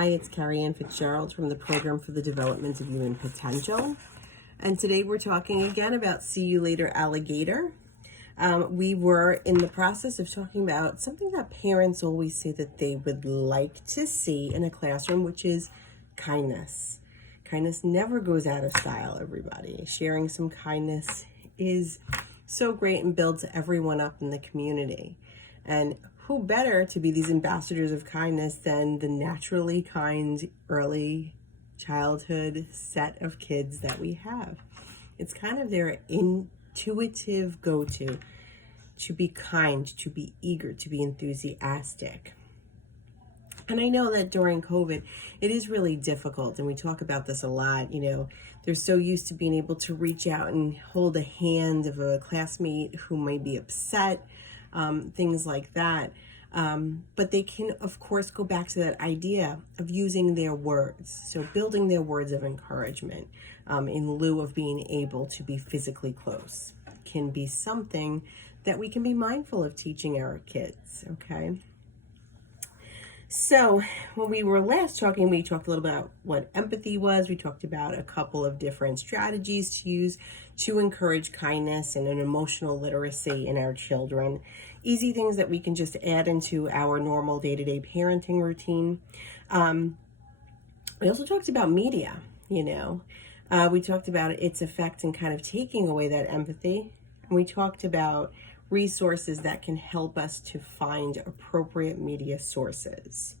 Hi, it's Carrie Ann Fitzgerald from the Program for the Development of Human Potential. And today we're talking again about See You Later, Alligator. We were in the process of talking about something that parents always say that they would like to see in a classroom, which is kindness. Kindness never goes out of style, everybody. Sharing some kindness is so great and builds everyone up in the community. And who better to be these ambassadors of kindness than the naturally kind early childhood set of kids that we have? It's kind of their intuitive go-to to be kind, to be eager, to be enthusiastic. And I know that during COVID, it is really difficult, and we talk about this a lot. You know, they're so used to being able to reach out and hold a hand of a classmate who might be upset, things like that. But they can, of course, go back to that idea of using their words. So building their words of encouragement in lieu of being able to be physically close can be something that we can be mindful of teaching our kids, okay? So when we were last talking, we talked a little bit about what empathy was. We talked about a couple of different strategies to use to encourage kindness and an emotional literacy in our children. Easy things that we can just add into our normal day-to-day parenting routine. We also talked about media, we talked about its effect in kind of taking away that empathy. And we talked about resources that can help us to find appropriate media sources.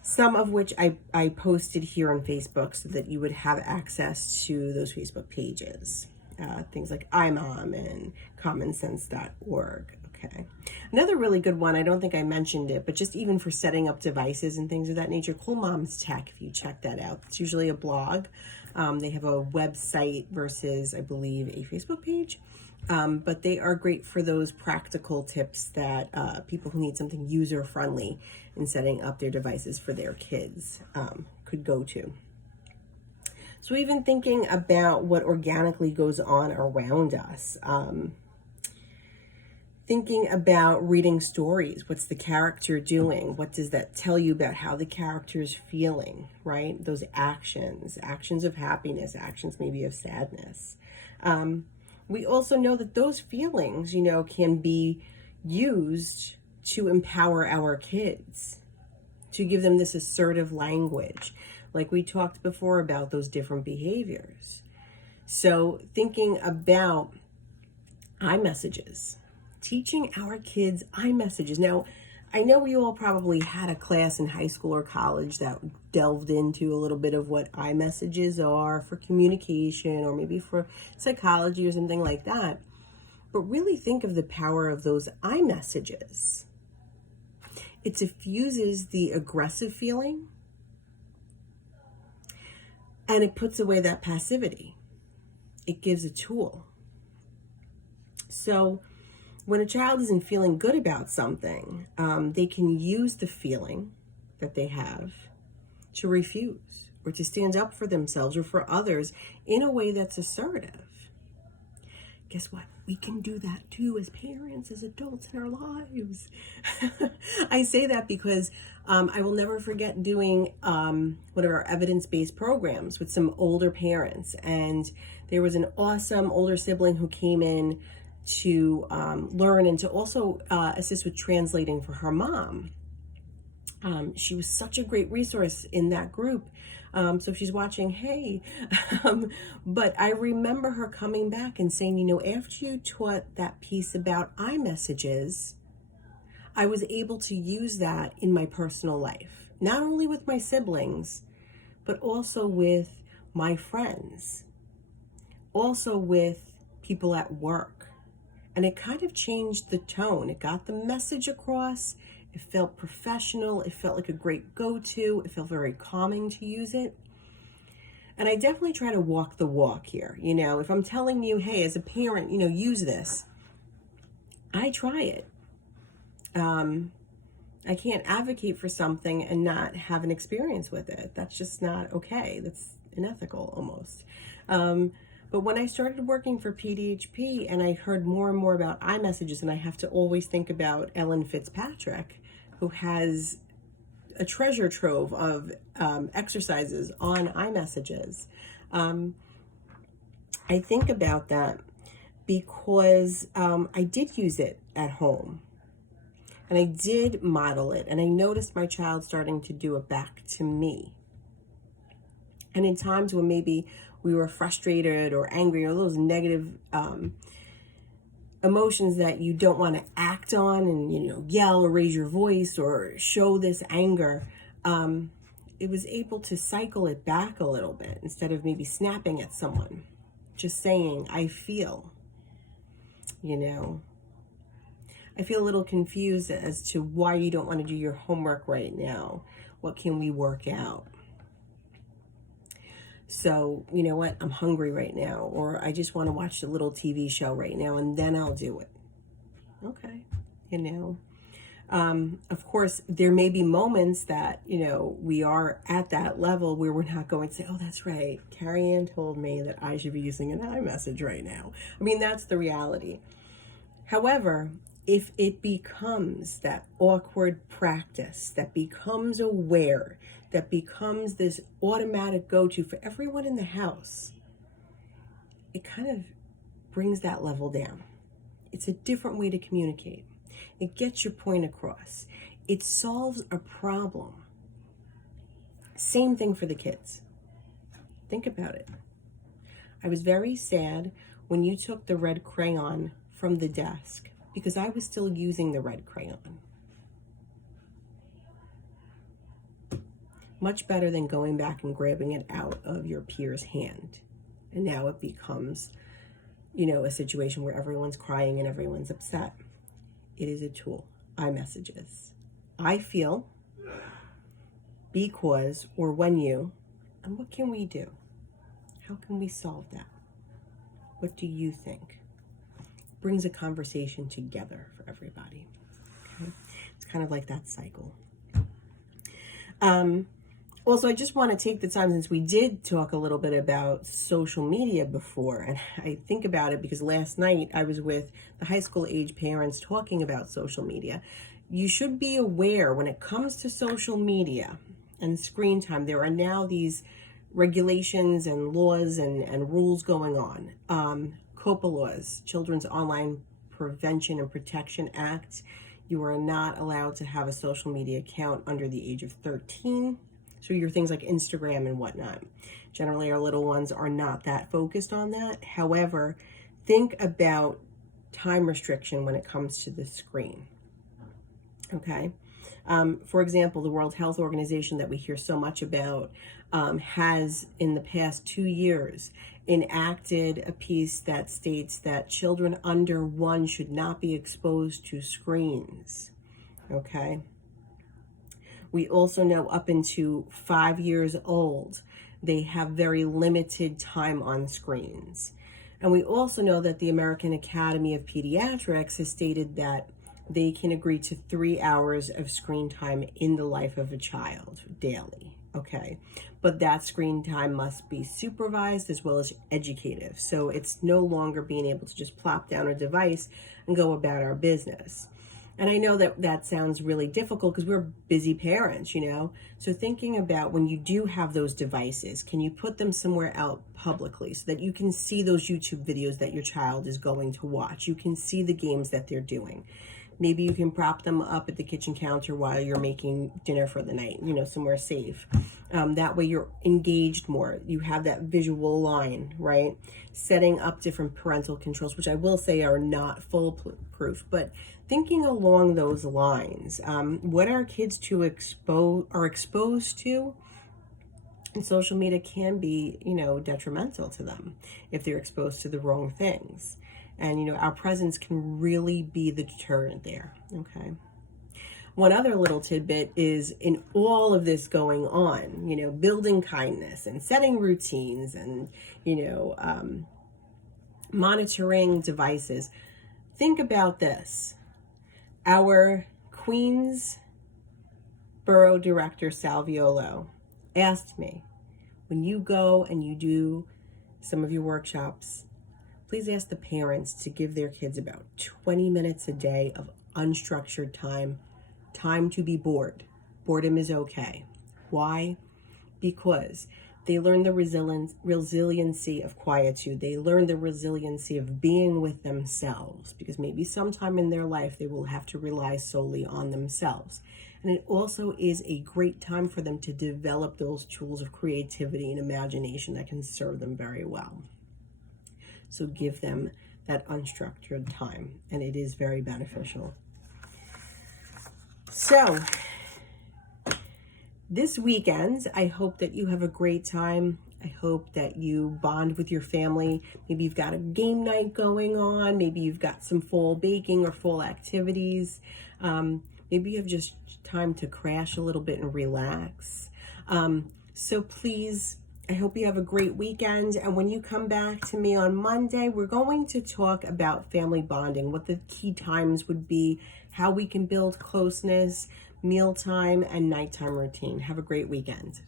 Some of which I posted here on Facebook so that you would have access to those Facebook pages. Things like iMom and commonsense.org. Okay. Another really good one, I don't think I mentioned it, but just even for setting up devices and things of that nature, Cool Moms Tech, if you check that out. It's usually a blog. They have a website versus, I believe, a Facebook page. But they are great for those practical tips that people who need something user-friendly in setting up their devices for their kids could go to. So even thinking about what organically goes on around us, thinking about reading stories. What's the character doing? What does that tell you about how the character is feeling, right? Those actions of happiness, actions maybe of sadness. We also know that those feelings, can be used to empower our kids, to give them this assertive language, like we talked before about those different behaviors. So thinking about iMessages, teaching our kids iMessages. Now, I know we all probably had a class in high school or college that delved into a little bit of what iMessages are for communication or maybe for psychology or something like that. But really think of the power of those iMessages. It diffuses the aggressive feeling and it puts away that passivity. It gives a tool. So when a child isn't feeling good about something, they can use the feeling that they have to refuse or to stand up for themselves or for others in a way that's assertive. Guess what? We can do that too as parents, as adults in our lives. I say that because I will never forget doing one of our evidence-based programs with some older parents. And there was an awesome older sibling who came in to learn and to also assist with translating for her mom. She was such a great resource in that group. So if she's watching, hey. But I remember her coming back and saying, after you taught that piece about iMessages, I was able to use that in my personal life, not only with my siblings, but also with my friends, also with people at work. And it kind of changed the tone. It got the message across. It felt professional. It felt like a great go-to. It felt very calming to use it. And I definitely try to walk the walk here. If I'm telling you, hey, as a parent, use this, I try it. I can't advocate for something and not have an experience with it. That's just not okay. That's unethical almost. But when I started working for PDHP and I heard more and more about iMessages, and I have to always think about Ellen Fitzpatrick, who has a treasure trove of exercises on iMessages. I think about that because I did use it at home and I did model it, and I noticed my child starting to do it back to me. And in times when maybe we were frustrated or angry or those negative emotions that you don't want to act on and, yell or raise your voice or show this anger, it was able to cycle it back a little bit instead of maybe snapping at someone. Just saying, I feel, I feel a little confused as to why you don't want to do your homework right now. What can we work out? So, you know what? I'm hungry right now, or I just want to watch a little TV show right now, and then I'll do it. Okay. Of course, there may be moments that, we are at that level where we're not going to say, oh, that's right, Carrie Ann told me that I should be using an iMessage right now. I mean, that's the reality. However, if it becomes that awkward practice, that becomes aware, that becomes this automatic go-to for everyone in the house, it kind of brings that level down. It's a different way to communicate. It gets your point across. It solves a problem. Same thing for the kids. Think about it. I was very sad when you took the red crayon from the desk because I was still using the red crayon. Much better than going back and grabbing it out of your peer's hand. And now it becomes, a situation where everyone's crying and everyone's upset. It is a tool. iMessages. I feel, because, or when you, and what can we do? How can we solve that? What do you think? Brings a conversation together for everybody. Okay? It's kind of like that cycle. Also, I just want to take the time, since we did talk a little bit about social media before, and I think about it because last night I was with the high school age parents talking about social media. You should be aware when it comes to social media and screen time, there are now these regulations and laws and rules going on. COPA laws, Children's Online Prevention and Protection Act. You are not allowed to have a social media account under the age of 13. So your things like Instagram and whatnot. Generally, our little ones are not that focused on that. However, think about time restriction when it comes to the screen. Okay. For example, the World Health Organization that we hear so much about has, in the past 2 years, enacted a piece that states that children under 1 should not be exposed to screens. Okay. We also know up into 5 years old, they have very limited time on screens. And we also know that the American Academy of Pediatrics has stated that they can agree to 3 hours of screen time in the life of a child daily. Okay. But that screen time must be supervised as well as educative. So it's no longer being able to just plop down a device and go about our business. And I know that that sounds really difficult because we're busy parents, So thinking about when you do have those devices, can you put them somewhere out publicly so that you can see those YouTube videos that your child is going to watch? You can see the games that they're doing. Maybe you can prop them up at the kitchen counter while you're making dinner for the night, somewhere safe. That way you're engaged more. You have that visual line, right? Setting up different parental controls, which I will say are not foolproof, but thinking along those lines, what our kids are exposed to in social media can be, detrimental to them if they're exposed to the wrong things. And, our presence can really be the deterrent there, okay? One other little tidbit is in all of this going on, building kindness and setting routines and, monitoring devices. Think about this. Our Queensboro director, Salviolo, asked me, when you go and you do some of your workshops, please ask the parents to give their kids about 20 minutes a day of unstructured time to be bored boredom is okay. Why? Because they learn the resiliency of quietude. They learn the resiliency of being with themselves, because maybe sometime in their life they will have to rely solely on themselves. And it also is a great time for them to develop those tools of creativity and imagination that can serve them very well. So give them that unstructured time, and it is very beneficial. So this weekend, I hope that you have a great time. I hope that you bond with your family. Maybe you've got a game night going on. Maybe you've got some fall baking or fall activities. Maybe you have just time to crash a little bit and relax. So please, I hope you have a great weekend. And when you come back to me on Monday, we're going to talk about family bonding, what the key times would be, how we can build closeness, mealtime, and nighttime routine. Have a great weekend.